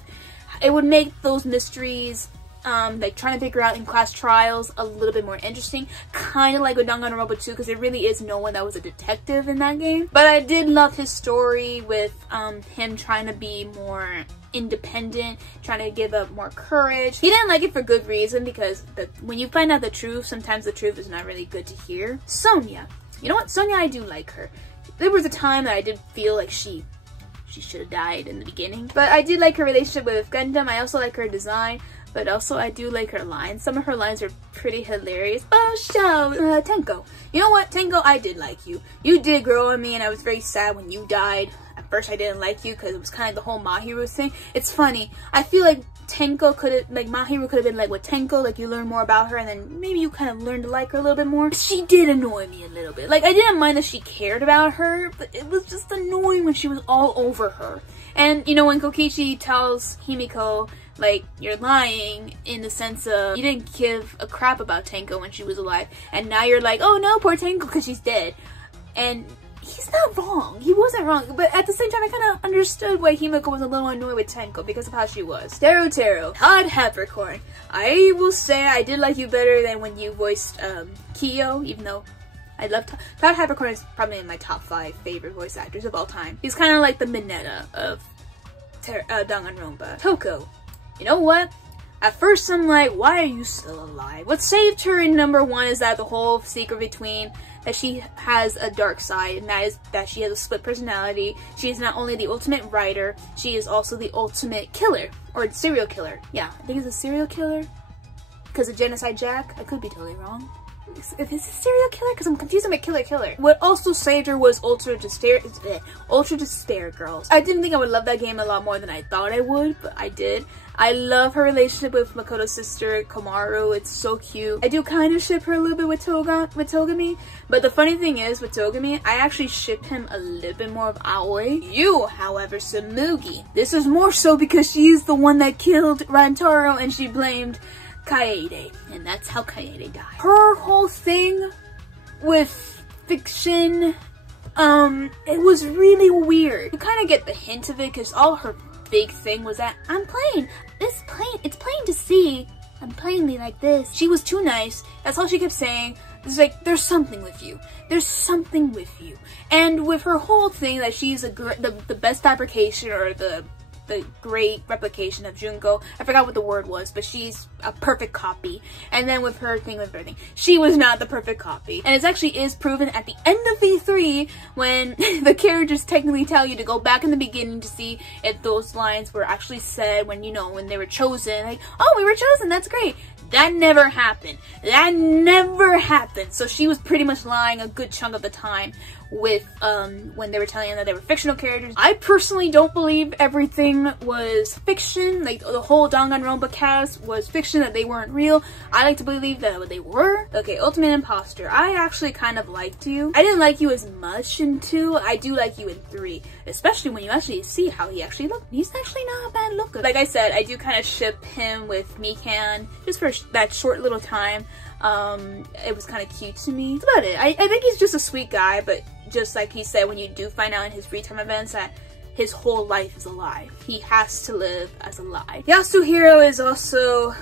it would make those mysteries like trying to figure out in class trials a little bit more interesting, kind of like with Danganronpa 2, because there really is no one that was a detective in that game. But I did love his story with him trying to be more independent, trying to give up more courage. He didn't like it for good reason, because when you find out the truth, sometimes the truth is not really good to hear. Sonia, you know what, Sonia, I do like her. There was a time that I did feel like she should have died in the beginning, but I did like her relationship with Gundam. I also like her design, but also I do like her lines. Some of her lines are pretty hilarious. Oh, show! Tenko. You know what, Tenko, I did like you. You did grow on me, and I was very sad when you died. first I didn't like you because it was kind of the whole Mahiru thing. It's funny. I feel like Tenko could have, like Mahiru could have been like with Tenko, like you learn more about her and then maybe you kind of learn to like her a little bit more. She did annoy me a little bit. Like I didn't mind that she cared about her, but it was just annoying when she was all over her. And you know, when Kokichi tells Himiko, like, you're lying in the sense of you didn't give a crap about Tenko when she was alive, and now you're like, oh no, poor Tenko because she's dead. And he's not wrong. He wasn't wrong. But at the same time, I kind of understood why Himiko was a little annoyed with Tenko because of how she was. Taro, Todd Havercorn. I will say I did like you better than when you voiced Kiyo, even though I love Todd Havercorn is probably in my top 5 favorite voice actors of all time. He's kind of like the Mineta of Danganronpa. Toko. You know what? At first I'm like, why are you still alive? What saved her in number 1 is that the whole secret between that she has a dark side, and that is that she has a split personality. She is not only the ultimate writer, she is also the ultimate killer, or serial killer. Yeah, I think it's a serial killer because of Genocide Jack. I could be totally wrong. Is this a serial killer? Because I'm confused with Killer. What also saved her was Ultra Despair Girls. I didn't think I would love that game a lot more than I thought I would, but I did. I love her relationship with Makoto's sister, Komaru. It's so cute. I do kind of ship her a little bit with Togami, but the funny thing is, with Togami, I actually ship him a little bit more of Aoi. You, however, Samugi. This is more so because she's the one that killed Rantaro and she blamed Kaede, and that's how Kaede died. Her whole thing with fiction, it was really weird. You kind of get the hint of it because all her big thing was that it's plain to see I'm playing me like this. She was too nice. That's all she kept saying. It's like, there's something with you. There's something with you. And with her whole thing that she's the best fabrication or the great replication of Junko. I forgot what the word was, but she's a perfect copy. And then with her thing with everything, she was not the perfect copy. And it actually is proven at the end of V3 when the characters technically tell you to go back in the beginning to see if those lines were actually said when, you know, when they were chosen. Like, oh, we were chosen, that's great. That never happened. That never happened. So she was pretty much lying a good chunk of the time with when they were telling them that they were fictional characters. I personally don't believe everything was fiction. Like the whole Danganronpa cast was fiction, that they weren't real. I like to believe that they were. Okay, Ultimate Imposter. I actually kind of liked you. I didn't like you as much in 2. I do like you in 3. Especially when you actually see how he actually looked. He's actually not a bad looker. Like I said, I do kind of ship him with Mikan just for that short little time. It was kind of cute to me. That's about it. I think he's just a sweet guy, but just like he said, when you do find out in his free time events that his whole life is a lie. He has to live as a lie. Yasuhiro is also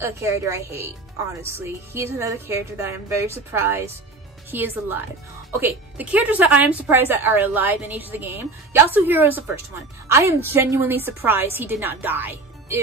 a character I hate, honestly. He's another character that I'm very surprised he is alive. Okay, the characters that I am surprised that are alive in each of the game, Yasuhiro is the first one. I am genuinely surprised he did not die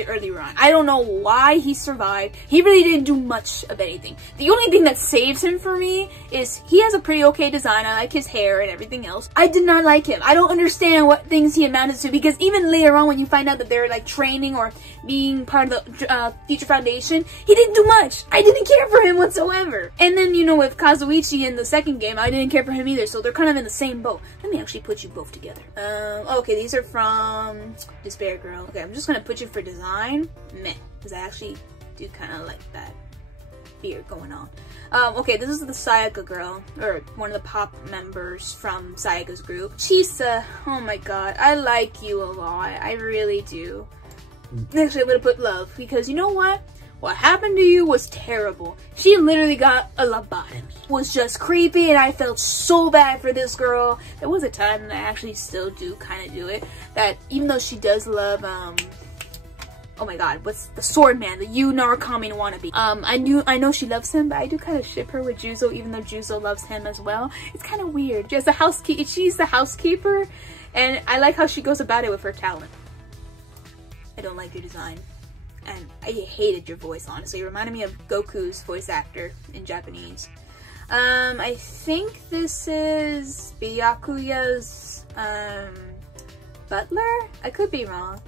earlier on. I don't know why he survived. He really didn't do much of anything. The only thing that saves him for me is he has a pretty okay design. I like his hair and everything else. I did not like him. I don't understand what things he amounted to, because even later on when you find out that they're like training or being part of the Future Foundation, he didn't do much. I didn't care for him whatsoever. And then, you know, with Kazuichi in the second game, I didn't care for him either, so they're kind of in the same boat. Let me actually put you both together. Okay, these are from Despair Girl. Okay, I'm just gonna put you for design. Meh, because I actually do kind of like that beard going on. Okay, this is the Sayaka girl, or one of the pop members from Sayaka's group. Chisa, oh my god, I like you a lot. I really do. Actually, I'm gonna put love, because you know what? What happened to you was terrible. She literally got a lobotomy. It was just creepy, and I felt so bad for this girl. There was a time, and I actually still do kind of do it, that even though she does love, oh my god, what's the sword man, the Yu Narukami wannabe. I know she loves him, but I do kind of ship her with Juzo, even though Juzo loves him as well. It's kind of weird. She's the housekeeper, and I like how she goes about it with her talent. I don't like your design, and I hated your voice, honestly. It reminded me of Goku's voice actor in Japanese. I think this is Byakuya's butler? I could be wrong.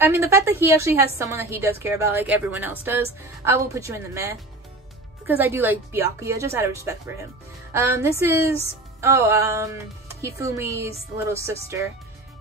I mean, the fact that he actually has someone that he does care about, like everyone else does, I will put you in the meh, because I do like Byakuya, just out of respect for him. This is, Hifumi's little sister.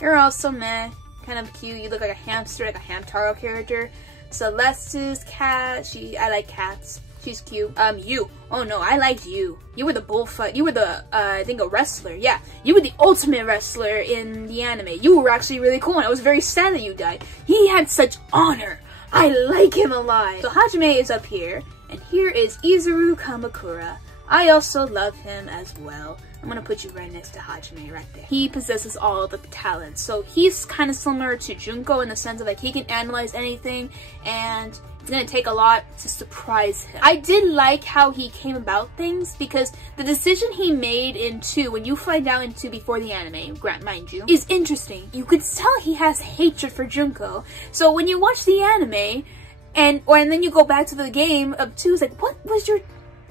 You're also meh. Kind of cute. You look like a hamster, like a Hamtaro character. Celeste's cat. I like cats. She's cute. You. Oh no, I liked you. You were the bullfight. You were the, I think a wrestler. Yeah. You were the ultimate wrestler in the anime. You were actually really cool, and I was very sad that you died. He had such honor. I like him a lot. So Hajime is up here, and here is Izuru Kamakura. I also love him as well. I'm gonna put you right next to Hajime right there. He possesses all the talents. So he's kind of similar to Junko in the sense of like he can analyze anything, and it's gonna take a lot to surprise him. I did like how he came about things, because the decision he made in 2, when you find out in 2 before the anime, mind you, is interesting. You could tell he has hatred for Junko. So when you watch the anime, and then you go back to the game of 2, it's like, what was your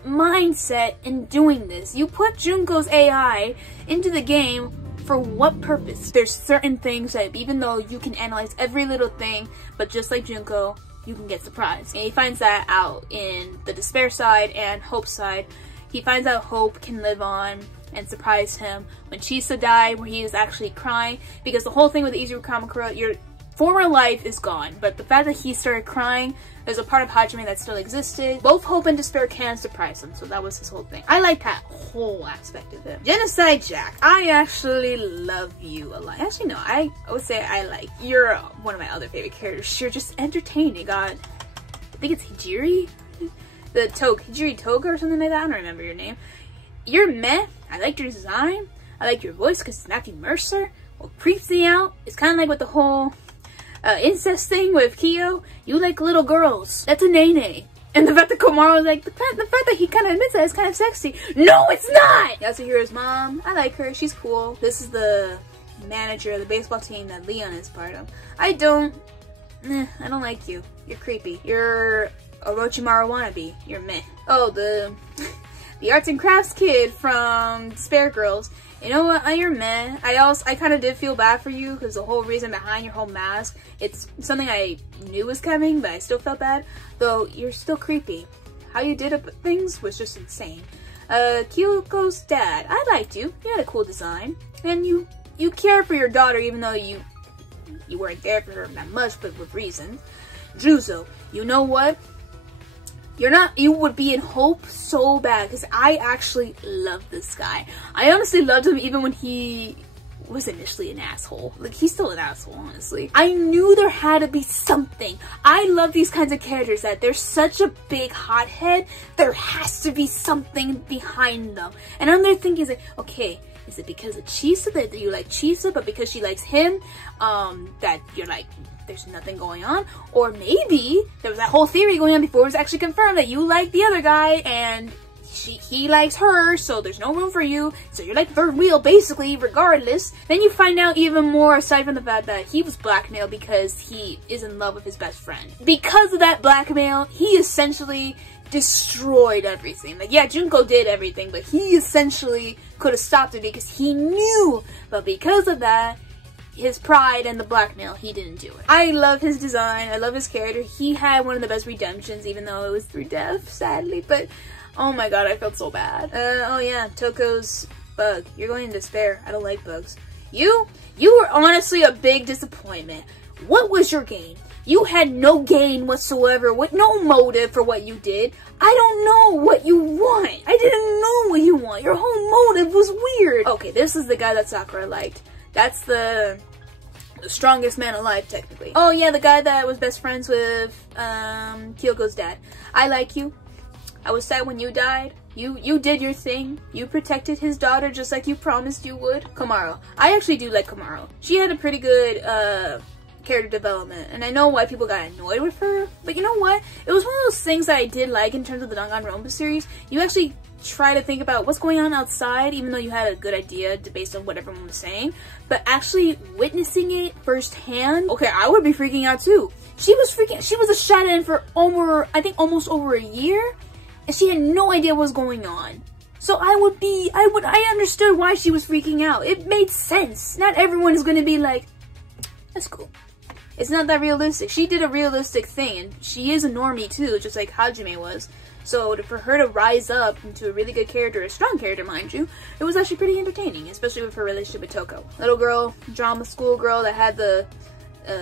mindset in doing this? You put Junko's AI into the game for what purpose? There's certain things that even though you can analyze every little thing, but just like Junko, you can get surprised. And he finds that out in the despair side and hope side. He finds out hope can live on and surprise him when Chisa died, where he is actually crying, because the whole thing with Izuru Kamakura, your former life is gone, but the fact that he started crying, there's a part of Hajime that still existed. Both hope and despair can surprise him, so that was his whole thing. I like that whole aspect of him. Genocide Jack. I actually love you a lot. Actually, no, I would say I like. You're one of my other favorite characters. You're just entertaining. God, I think it's Hijiri? Hijiri Toga or something like that? I don't remember your name. You're meh. I liked your design. I like your voice because it's Matthew Mercer. What creeps me out is kind of like with the whole incest thing with Kyo. You like little girls. That's a nene. And the fact that Komaro is like, the fact that he kind of admits that is kind of sexy. No, it's not! Yasuhiro's mom, I like her. She's cool. This is the manager of the baseball team that Leon is part of. I don't like you. You're creepy. You're Orochimaru wannabe. You're meh. Oh, the arts and crafts kid from Despair Girls. You know what? You're meh. I kind of did feel bad for you because the whole reason behind your whole mask, it's something I knew was coming, but I still felt bad. Though you're still creepy. How you did things was just insane. Kyoko's dad. I liked you. You had a cool design, and you cared for your daughter even though you weren't there for her that much, but with reason. Juzo. You know what? You would be in hope so bad, because I actually love this guy. I honestly loved him even when he was initially an asshole. Like, he's still an asshole, honestly. I knew there had to be something. I love these kinds of characters that they're such a big hothead, there has to be something behind them. And I'm there thinking, like, okay, is it because of Chisa that you like Chisa, but because she likes him, that you're like, there's nothing going on? Or maybe there was that whole theory going on before it was actually confirmed that you like the other guy and he likes her, so there's no room for you, so you're like third wheel basically regardless. Then you find out even more, aside from the fact that he was blackmailed because he is in love with his best friend. Because of that blackmail, he essentially destroyed everything. Like, yeah, Junko did everything, but he essentially could have stopped it because he knew. But because of that, his pride and the blackmail, he didn't do it. I love his design. I love his character. He had one of the best redemptions, even though it was through death, sadly. But, oh my god, I felt so bad. Oh yeah, Toko's bug. You're going to despair. I don't like bugs. You were honestly a big disappointment. What was your gain? You had no gain whatsoever, with no motive for what you did. I don't know what you want. I didn't know what you want. Your whole motive was weird. Okay, this is the guy that Sakura liked. That's the strongest man alive, technically. Oh yeah, the guy that was best friends with Kyoko's dad. I like you. I was sad when you died. You did your thing. You protected his daughter just like you promised you would. Komaro. I actually do like Komaro. She had a pretty good character development, and I know why people got annoyed with her, but you know what? It was one of those things that I did like in terms of the Danganronpa series. You actually try to think about what's going on outside, even though you had a good idea based on what everyone was saying, but actually witnessing it firsthand, okay, I would be freaking out too. She was a shut-in for almost over a year, and she had no idea what was going on. So I understood why she was freaking out. It made sense. Not everyone is gonna be like, that's cool. It's not that realistic. She did a realistic thing, and she is a normie too, just like Hajime was. So for her to rise up into a really good character, a strong character, mind you, it was actually pretty entertaining, especially with her relationship with Toko. Little girl, drama school girl that had the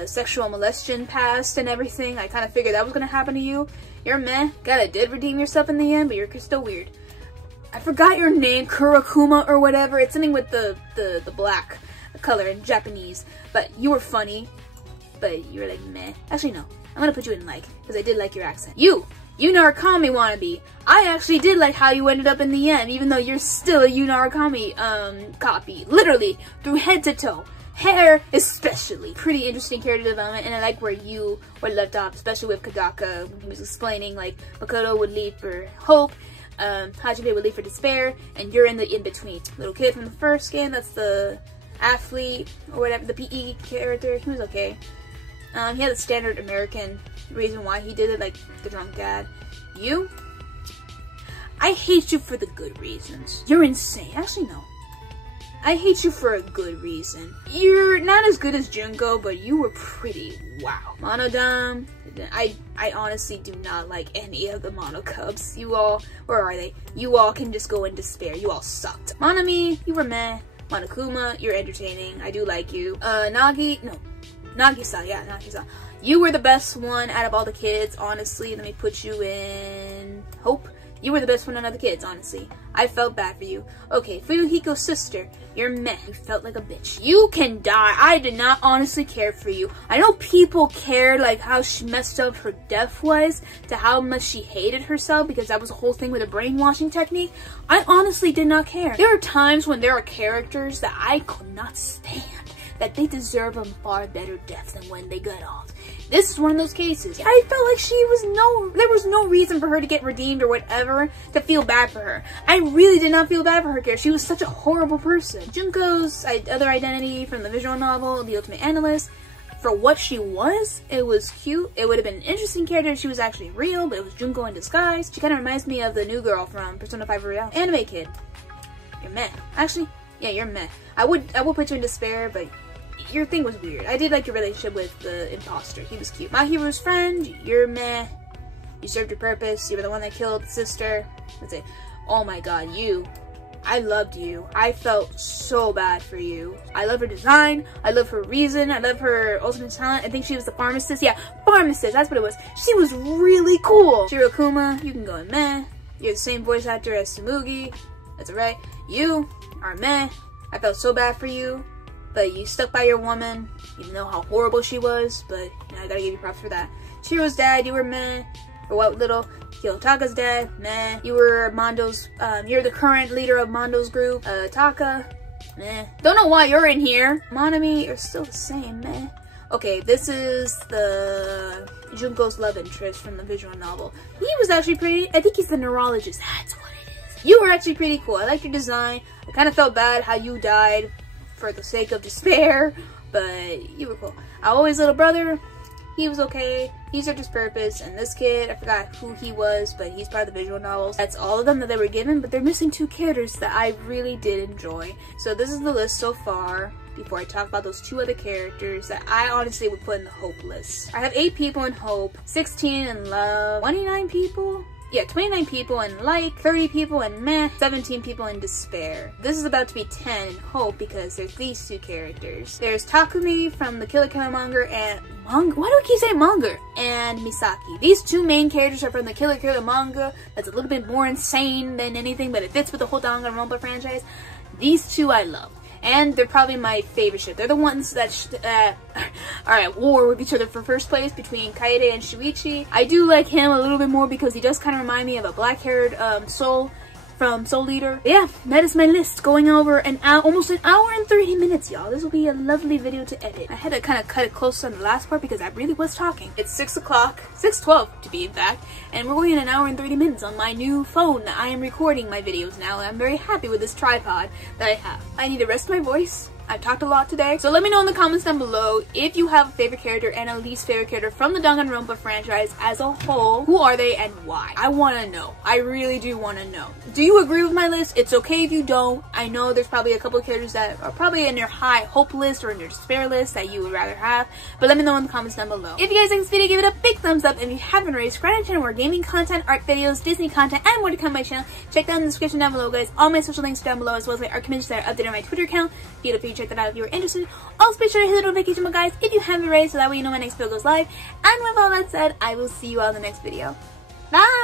sexual molestation past and everything. I kind of figured that was going to happen to you. You're meh. Gotta did redeem yourself in the end, but you're still weird. I forgot your name, Kurakuma or whatever. It's something with the black color in Japanese. But you were funny, but you were like meh. Actually, no. I'm gonna put you in like, because I did like your accent. You Narukami wannabe. I actually did like how you ended up in the end, even though you're still a Narukami copy. Literally, through head to toe. Hair especially. Pretty interesting character development, and I like where you were left off, especially with Kadaka, when he was explaining like Makoto would leave for hope, Hajime would leave for despair, and you're in the in-between. Little kid from the first game, that's the athlete, or whatever, the PE character, he was okay. He had a standard American reason why he did it, like the drunk dad. You? I hate you for the good reasons. You're insane. Actually, no. I hate you for a good reason. You're not as good as Junko, but you were pretty wow. Monodam, I honestly do not like any of the Mono Cubs. You all, where are they? You all can just go in despair. You all sucked. Monami, you were meh. Monokuma, you're entertaining. I do like you. Nagisa, yeah, Nagisa. You were the best one out of all the kids, honestly. Let me put you in Hope. You were the best one out of the kids, honestly. I felt bad for you. Okay, Fuyuhiko's sister, you're meh. You felt like a bitch. You can die. I did not honestly care for you. I know people cared like how she messed up her death was, to how much she hated herself, because that was the whole thing with the brainwashing technique. I honestly did not care. There are times when there are characters that I could not stand, that they deserve a far better death than when they got off. This is one of those cases. I felt like there was no reason for her to get redeemed or whatever, to feel bad for her. I really did not feel bad for her character. She was such a horrible person. Junko's other identity from the visual novel, The Ultimate Analyst, for what she was, it was cute. It would have been an interesting character if she was actually real, but it was Junko in disguise. She kind of reminds me of the new girl from Persona 5 Royale. Anime kid. You're meh. Actually, yeah, you're meh. I would put you in despair, but your thing was weird. I did like your relationship with the imposter. He was cute. My hero's friend, you're meh. You served your purpose. You were the one that killed the sister. That's it. Oh my god, I loved you. I felt so bad for you. I love her design. I love her reason. I love her ultimate talent. I think she was the pharmacist. Yeah, pharmacist. That's what it was. She was really cool. Shirokuma, you can go in meh. You're the same voice actor as Tsumugi. That's alright. You are meh. I felt so bad for you. But you stuck by your woman, even though how horrible she was, but you know, I gotta give you props for that. Chihiro's dad, you were meh. Or what little Kiyotaka's dad, meh. You were Mondo's, you're the current leader of Mondo's group. Taka, meh. Don't know why you're in here. Monami, you're still the same, meh. Okay, this is the Junko's love interest from the visual novel. He was actually pretty, I think he's the neurologist, that's what it is. You were actually pretty cool. I liked your design. I kind of felt bad how you died for the sake of despair, but you were cool. Our always little brother, he was okay. He served his purpose, and this kid, I forgot who he was, but he's part of the visual novels. That's all of them that they were given, but they're missing 2 characters that I really did enjoy. So this is the list so far, before I talk about those 2 other characters that I honestly would put in the Hope list. I have 8 people in Hope, 16 in Love, 29 people? Yeah, 29 people in Like, 30 people in Meh, 17 people in Despair. This is about to be 10 in Hope because there's these 2 characters. There's Takumi from the Kill la Kill manga and why do I keep saying manga? And Misaki. These 2 main characters are from the Kill la Kill manga. That's a little bit more insane than anything, but it fits with the whole Danganronpa franchise. These 2 I love. And they're probably my favorite ship. They're the ones that are at war with each other for first place between Kaede and Shuichi. I do like him a little bit more because he does kind of remind me of a black-haired Soul from Soul Eater. Yeah, that is my list. Going over almost an hour and 30 minutes, y'all. This will be a lovely video to edit. I had to kind of cut it close on the last part because I really was talking. It's 6 o'clock, 6:12 to be exact, and we're going in an hour and 30 minutes on my new phone that I am recording my videos now. I'm very happy with this tripod that I have. I need to rest my voice I've talked a lot today, so let me know in the comments down below if you have a favorite character and a least favorite character from the Danganronpa franchise as a whole. Who are they and why? I want to know. I really do want to know. Do you agree with my list? It's okay if you don't. I know there's probably a couple of characters that are probably in your high hope list or in your despair list that you would rather have, but let me know in the comments down below. If you guys like this video, give it a big thumbs up, and if you haven't already, subscribe to my channel for more gaming content, art videos, Disney content, and more to come on my channel. Check down in the description down below, guys. All my social links are down below, as well as my art commissions that are updated on my Twitter account. Feel free to check that out if you are interested. Also, be sure to hit the notification bell, guys, if you haven't already, so that way you know my next video goes live. And with all that said, I will see you all in the next video. Bye!